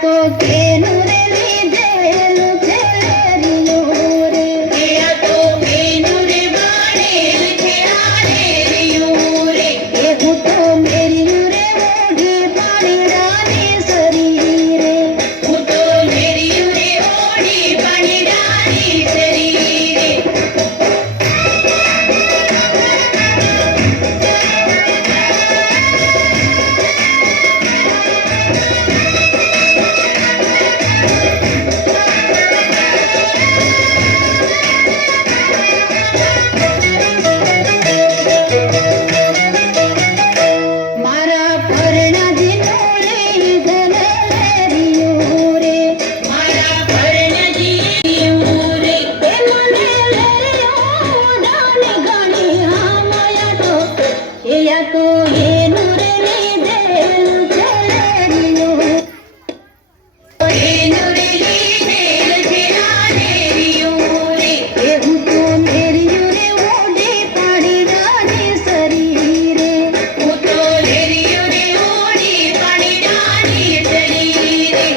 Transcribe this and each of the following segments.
તો કેનું રે લીધેલું છે લેરિયું રે આ તો કેનું રે વાળેલ છે આ લેરિયું રે હું તો મેરિયું રે ઓઢી પાણીડાની સરી રે હું તો મેરિયું રે ઓઢી પાણીડાની સરી રે મારા પરણાજીનું લીધેલ લેરિયું રે મારા પરણાજીનું રે એ મને લેરિયું દાન ગણી હામયા તો એનું રે લીધેલું છે લેરિયું એનું રે લીધેલ છે આ લેરિયું રે હું તો મેરિયું રે ઓઢી પાણીડાની સરી રે હું તો લેરિયું રે ઓઢી પાણીડાની સરી રે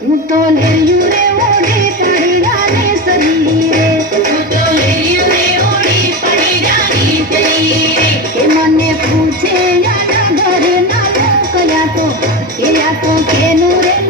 હું તો લેરિયું રે ઓઢી પાણીડાની સરી રે હું તો લેરિયું રે ઓઢી પાણીડાની સરી રે એ મને પૂછે યાના ઘરે ના કયા તો કેનું રે